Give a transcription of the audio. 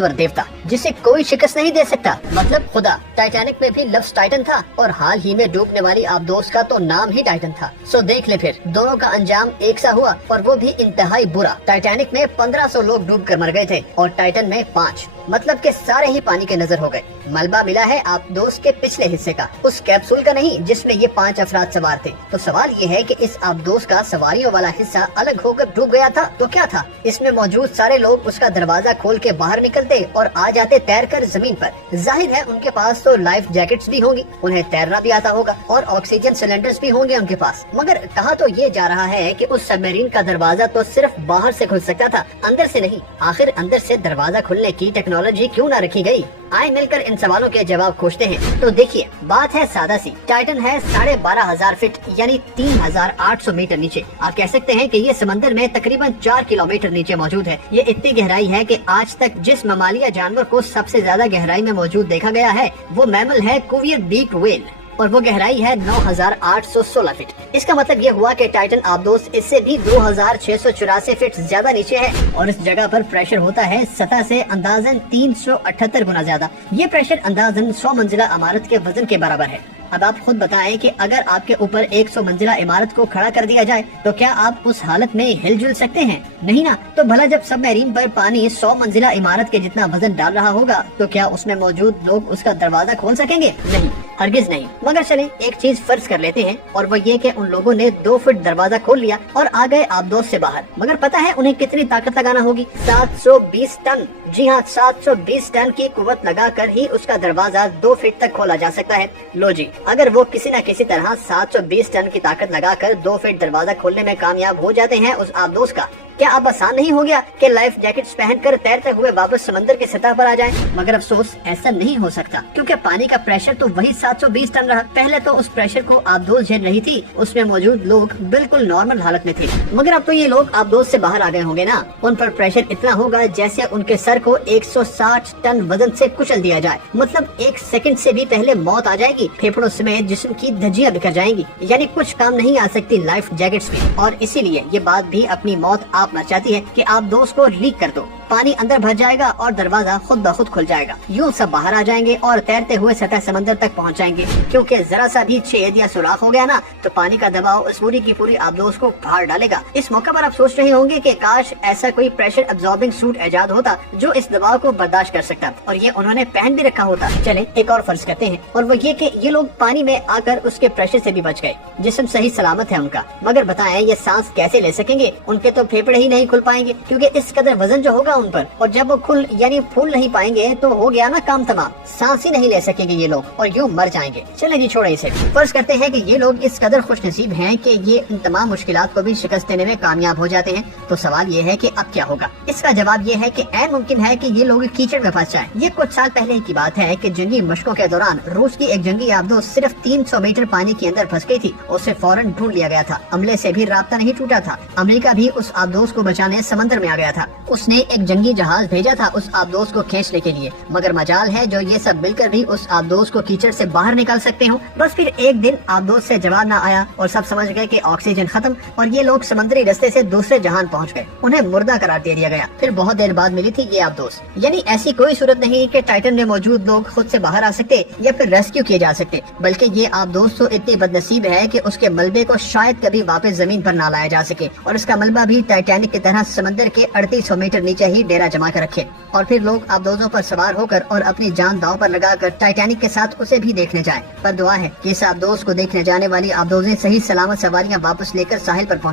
ताकतवर देवता जिसे कोई शिकस्त नहीं दे सकता, मतलब खुदा। टाइटैनिक में भी लफ्ज टाइटन था और हाल ही में डूबने वाली आबदोस का तो नाम ही टाइटन था। सो देख ले फिर, दोनों का अंजाम एक सा हुआ और वो भी इंतहाई बुरा। टाइटैनिक में 1500 लोग डूब कर मर गए थे और टाइटन में 5, मतलब के सारे ही पानी के नजर हो गए। मलबा मिला है आबदोस के पिछले हिस्से का, उस कैप्सूल का नहीं जिसमें ये 5 अफराद सवार थे। तो सवाल ये है कि इस आबदोस का सवारियों वाला हिस्सा अलग होकर डूब गया था तो क्या था? इसमें मौजूद सारे लोग उसका दरवाजा खोल के बाहर निकलते और आ जाते तैरकर जमीन पर। जाहिर है उनके पास तो लाइफ जैकेट्स भी होंगी, उन्हें तैरना भी आता होगा और ऑक्सीजन सिलेंडर्स भी होंगे उनके पास। मगर कहा तो ये जा रहा है कि उस सबमरीन का दरवाजा तो सिर्फ बाहर से खुल सकता था, अंदर से नहीं। आखिर अंदर से दरवाजा खुलने की टेक्नोलॉजी क्यों न रखी गई? आए मिलकर इन सवालों के जवाब खोजते हैं। तो देखिए, बात है सादा सी। टाइटन है 12,500 फीट यानी 3,800 मीटर नीचे। आप कह सकते हैं कि ये समंदर में तकरीबन 4 किलोमीटर नीचे मौजूद है। ये इतनी गहराई है कि आज तक जिस ममालिया जानवर को सबसे ज्यादा गहराई में मौजूद देखा गया है वो मैमल है कुवियर बीक व्हेल और वो गहराई है 9,816 फीट। इसका मतलब ये हुआ कि टाइटन आबदोस इससे भी 2,684 फीट ज्यादा नीचे है और इस जगह पर प्रेशर होता है सतह से अंदाजन 378 गुना ज्यादा। ये प्रेशर अंदाजन 100 मंजिला इमारत के वजन के बराबर है। अब आप खुद बताएं कि अगर आपके ऊपर 100 मंजिला इमारत को खड़ा कर दिया जाए तो क्या आप उस हालत में हिलजुल सकते हैं? नहीं ना। तो भला जब सबमरीन पर पानी 100 मंजिला इमारत के जितना वजन डाल रहा होगा तो क्या उसमें मौजूद लोग उसका दरवाजा खोल सकेंगे? नहीं, हरगिज नहीं। मगर चले एक चीज फर्ज कर लेते हैं और वो ये कि उन लोगों ने 2 फुट दरवाजा खोल लिया और आ गए आबदोस से बाहर। मगर पता है उन्हें कितनी ताकत लगाना होगी? 720 टन। जी हाँ, 720 टन की कुव्वत लगाकर ही उसका दरवाजा 2 फीट तक खोला जा सकता है। लो जी, अगर वो किसी न किसी तरह 720 टन की ताकत लगाकर 2 फीट दरवाजा खोलने में कामयाब हो जाते हैं उस आबदोस का, क्या अब आसान नहीं हो गया कि लाइफ जैकेट्स पहनकर तैरते हुए वापस समंदर की सतह पर आ जाएं? मगर अफसोस ऐसा नहीं हो सकता क्योंकि पानी का प्रेशर तो वही 720 टन रहा। पहले तो उस प्रेशर को आबदोस झेल रही थी, उसमें मौजूद लोग बिल्कुल नॉर्मल हालत में थे। मगर अब तो ये लोग आबदोस से बाहर आ गए होंगे ना। उन पर प्रेशर इतना होगा जैसे उनके सर को 160 टन वजन से कुचल दिया जाए। मतलब 1 सेकंड से भी पहले मौत आ जाएगी। फेफड़ों समेत जिस्म की धज्जियां बिखर जाएंगी, यानी कुछ काम नहीं आ सकती लाइफ जैकेट्स में। और इसीलिए ये बात भी अपनी मौत आप चाहती है कि आप दोस्त को लीक कर दो, पानी अंदर भर जाएगा और दरवाजा खुद ब खुद खुल जाएगा। यूं सब बाहर आ जाएंगे और तैरते हुए सतह समंदर तक पहुंच जाएंगे। क्योंकि जरा सा भी छेद या सुराख हो गया ना तो पानी का दबाव उस पूरी की पूरी आबदोस को फाड़ डालेगा। इस मौके पर आप सोच रहे होंगे कि काश ऐसा कोई प्रेशर एब्जॉर्बिंग सूट ऐजाद होता जो इस दबाव को बर्दाश्त कर सकता और ये उन्होंने पहन भी रखा होता। चले एक और फर्ज करते हैं और वो ये कि ये लोग पानी में आकर उसके प्रेशर से भी बच गए, जिस्म सही सलामत है उनका। मगर बताएं ये सांस कैसे ले सकेंगे? उनके तो फेफड़े ही नहीं खुल पाएंगे क्योंकि इस कदर वजन जो होगा उन पर, और जब वो खुल यानी फूल नहीं पाएंगे तो हो गया ना काम तमाम। सांस ही नहीं ले सकेंगे ये लोग और यूं मर जाएंगे। चले जी छोड़े इसे। फर्ज करते हैं कि ये लोग इस कदर खुश नसीब हैं कि ये इन तमाम मुश्किलात को भी शिकस्त देने में कामयाब हो जाते हैं। तो सवाल ये है कि अब क्या होगा? इसका जवाब ये है कि ऐन मुमकिन है कि ये लोग कीचड़ में फंस जाएं। ये कुछ साल पहले की बात है कि जंगी मशकों के दौरान रूस की एक जंगी आबदोस सिर्फ 300 मीटर पानी के अंदर फंस गई थी। उसे फौरन ढूंढ लिया गया था। अमले से भी राब्ता नहीं टूटा था। अमेरिका भी उस आबदोस को बचाने समंदर में आ गया था। उसने एक जंगी जहाज भेजा था उस आबदोस को खींचने के लिए। मगर मजाल है जो ये सब मिलकर भी उस आबदोस को कीचड़ से बाहर निकाल सकते हो। बस फिर एक दिन आबदोस से जवाब न आया और सब समझ गए कि ऑक्सीजन खत्म और ये लोग समुद्री रास्ते से दूसरे जहान पहुंच गए। उन्हें मुर्दा करार दे दिया गया। फिर बहुत देर बाद मिली थी ये आबदोस। यानी ऐसी कोई सूरत नहीं कि टाइटन में मौजूद लोग खुद से बाहर आ सकते या फिर रेस्क्यू किए जा सकते, बल्कि ये आबदोस तो इतनी बदनसीब है कि उसके मलबे को शायद कभी वापस जमीन पर न लाया जा सके और इसका मलबा भी टाइटैनिक की तरह समंदर के 3800 मीटर नीचे ही डेरा जमा कर रखे और फिर लोग आबदोसों पर सवार होकर और अपनी जान दांव पर लगाकर टाइटैनिक के साथ उसे भी देखने जाएं। पर दुआ है कि इस आबदोस को देखने जाने वाली आबदोसें सही सलामत सवारियां वापस लेकर साहिल पर पहुंच